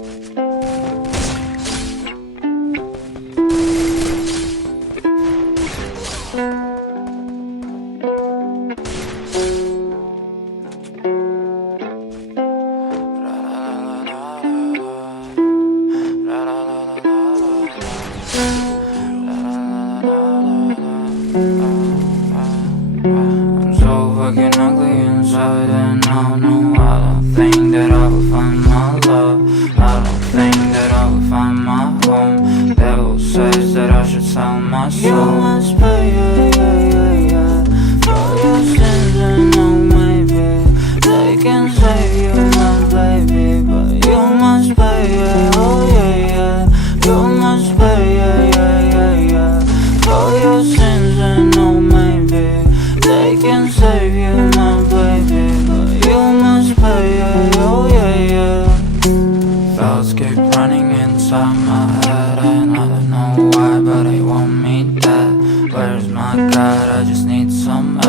I'm so fucking ugly inside and I don't think that I will find my love. I don't think that I will find my home. Devil says that I should sell my soul. You must pay, for your sins and no maybe they can save you, my baby, but you must pay, oh yeah. You must pay, for your sins and no maybe they can save you, my baby, but you must pay, oh yeah. Thoughts keep running inside my head and I don't know why, but they want me dead. Where's my God? I just need some help.